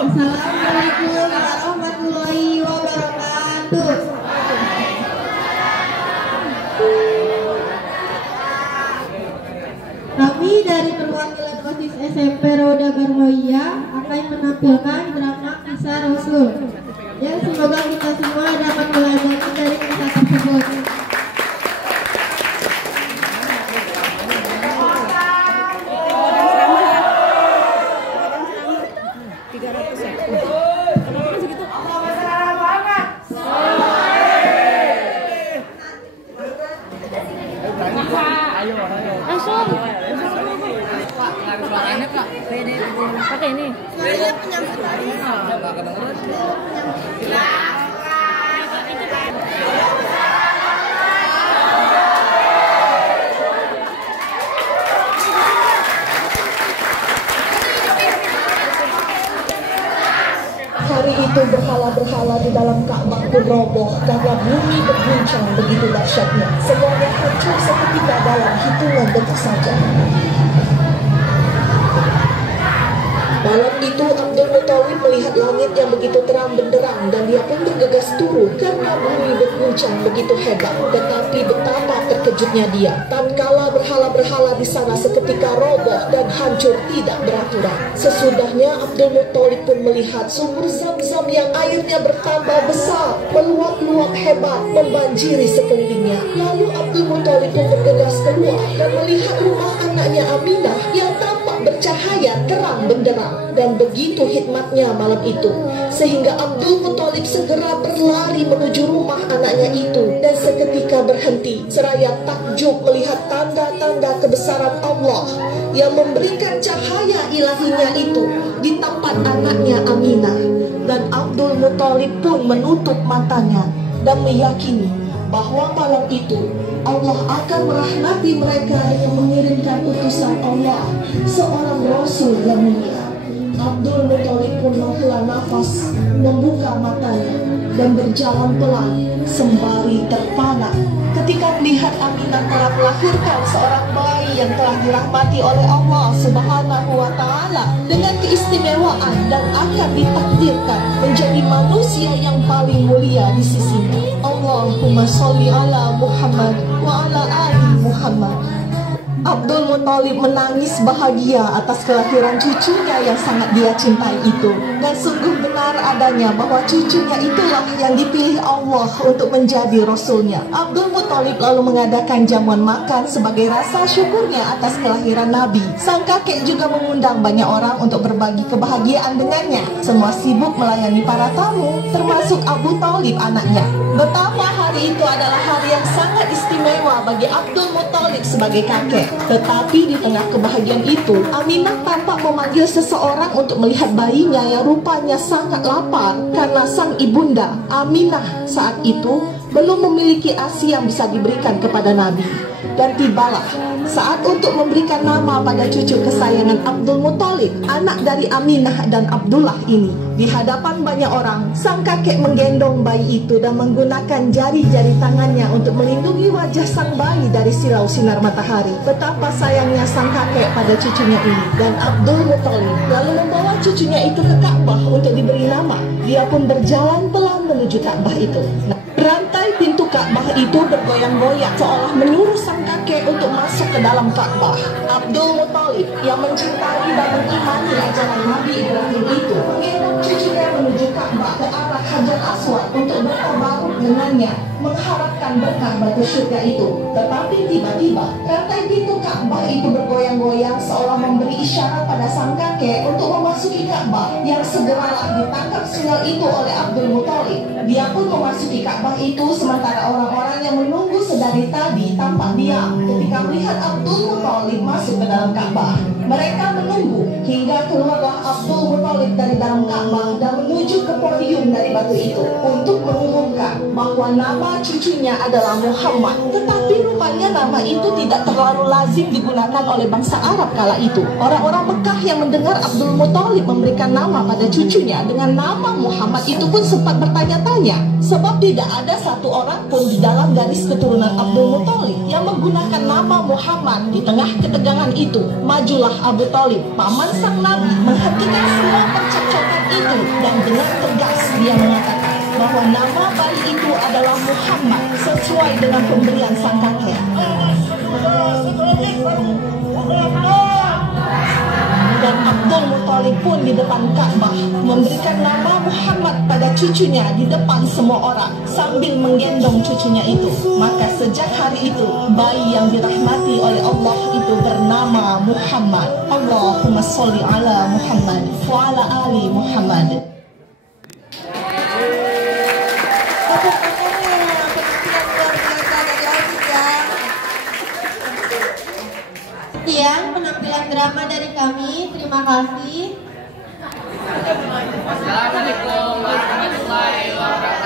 Assalamualaikum warahmatullahi wabarakatuh. Kami dari perwakilan OSIS SMP Roda Barmoia akan menampilkan drama Kisah Rasul. Ya, semoga kita semua dapat belajar dari kisah tersebut. Pakai ini. Suaranya penyambut tadi. Hari itu berhala-berhala di dalam Ka'bah pun roboh karena bumi berguncang begitu dahsyatnya. Semuanya hancur seketika dalam hitungan detik saja. Malam itu Abdul Muthalib melihat langit yang begitu terang benderang dan dia pun bergegas turun karena bumi berguncang begitu hebat. Tetapi betapa terkejutnya dia tatkala berhala-berhala di sana seketika roboh dan hancur tidak beraturan. Sesudahnya Abdul Muthalib pun melihat sumur Zam-Zam yang airnya bertambah besar, meluap-luap hebat, membanjiri sekelilingnya. Lalu Abdul Muthalib pun bergegas keluar dan melihat rumah anaknya Aminah yang tampak bercahaya terang benderang. Dan begitu hikmatnya malam itu, sehingga Abdul Muthalib segera berlari menuju rumah anaknya itu dan seketika berhenti seraya takjub melihat tanda-tanda kebesaran Allah yang memberikan cahaya ilahinya itu di tempat anaknya Aminah. Dan Abdul Muthalib pun menutup matanya dan meyakini bahwa malam itu Allah akan merahmati mereka dengan mengirimkan utusan Allah, seorang Rasul yang mulia. Abdul Muthalib pun menghela nafas, membuka matanya dan berjalan pelan sembari terpana ketika melihat Aminah telah melahirkan seorang bayi yang telah dirahmati oleh Allah Subhanahu wa Ta'ala dengan keistimewaan dan akan ditakdirkan menjadi manusia yang paling mulia di sisinya. Allahumma sholli ala Muhammad wa ala ali Muhammad. Abdul Muthalib menangis bahagia atas kelahiran cucunya yang sangat dia cintai itu. Dan sungguh benar adanya bahwa cucunya itulah yang dipilih Allah untuk menjadi Rasulnya. Abdul Muthalib lalu mengadakan jamuan makan sebagai rasa syukurnya atas kelahiran Nabi. Sang kakek juga mengundang banyak orang untuk berbagi kebahagiaan dengannya. Semua sibuk melayani para tamu, termasuk Abu Thalib anaknya. Betapa hari itu adalah hari yang sangat istimewa bagi Abdul Muthalib sebagai kakek. Tetapi di tengah kebahagiaan itu, Aminah tampak memanggil seseorang untuk melihat bayinya yang rupanya sangat lapar karena sang ibunda Aminah saat itu belum memiliki ASI yang bisa diberikan kepada Nabi. Dan tibalah saat untuk memberikan nama pada cucu kesayangan Abdul Muthalib, anak dari Aminah dan Abdullah ini. Di hadapan banyak orang, sang kakek menggendong bayi itu dan menggunakan jari-jari tangannya untuk melindungi wajah sang bayi dari silau sinar matahari. Betapa sayangnya sang kakek pada cucunya ini. Dan Abdul Muthalib lalu membawa cucunya itu ke Ka'bah untuk diberi nama. Dia pun berjalan pelan menuju Ka'bah itu. Rantai pintu Ka'bah itu bergoyang-goyang seolah menyuruh sang kakek untuk masuk ke dalam Ka'bah. Abdul Muthalib yang mencintai dan mengimani ajaran Nabi Ibrahim itu menggendong cucunya menuju Ka'bah ke arah Hajar Aswad untuk bertabaruk dengannya, mengharapkan berkah batu surga itu. Tetapi tiba-tiba rantai pintu Ka'bah itu bergoyang-goyang seolah memberi isyarat pada sang kakek untuk memasuki Ka'bah, yang segeralah ditangkap sinyal itu oleh Abdul Muthalib. Dia pun memasuki Ka'bah itu sementara orang-orang yang menunggu sedari tadi tampak diam ketika melihat Abdul Muthalib masuk ke dalam Ka'bah. Mereka menunggu hingga keluarlah Abdul Muthalib dari dalam Ka'bah dan menuju ke podium dari batu itu untuk mengumumkan bahwa nama cucunya adalah Muhammad. Tetapi rupanya nama itu tidak terlalu lazim digunakan oleh bangsa Arab kala itu. Orang-orang Mekah yang mendengar Abdul Muthalib memberikan nama pada cucunya dengan nama Muhammad itu pun sempat bertanya-tanya, sebab tidak ada satu orang pun di dalam garis keturunan Abdul Muthalib yang menggunakan nama Muhammad. Di tengah ketegangan itu, majulah Abu Thalib, paman sang Nabi, menghentikan semua percekcokan itu dengan tegas dia mengatakan bahwa nama bayi itu adalah Muhammad sesuai dengan pemberian sang kakek. Dan Abdul Muthalib pun di depan Ka'bah memberikan nama Muhammad pada cucunya di depan semua orang sambil menggendong cucunya itu. Maka sejak hari itu bayi yang dirahmati oleh Allah itu bernama Muhammad. Allahumma sholli ala Muhammad wa ala ali Muhammad. Sekian penampilan drama dari kami. Terima kasih. Wassalamualaikum warahmatullahi wabarakatuh.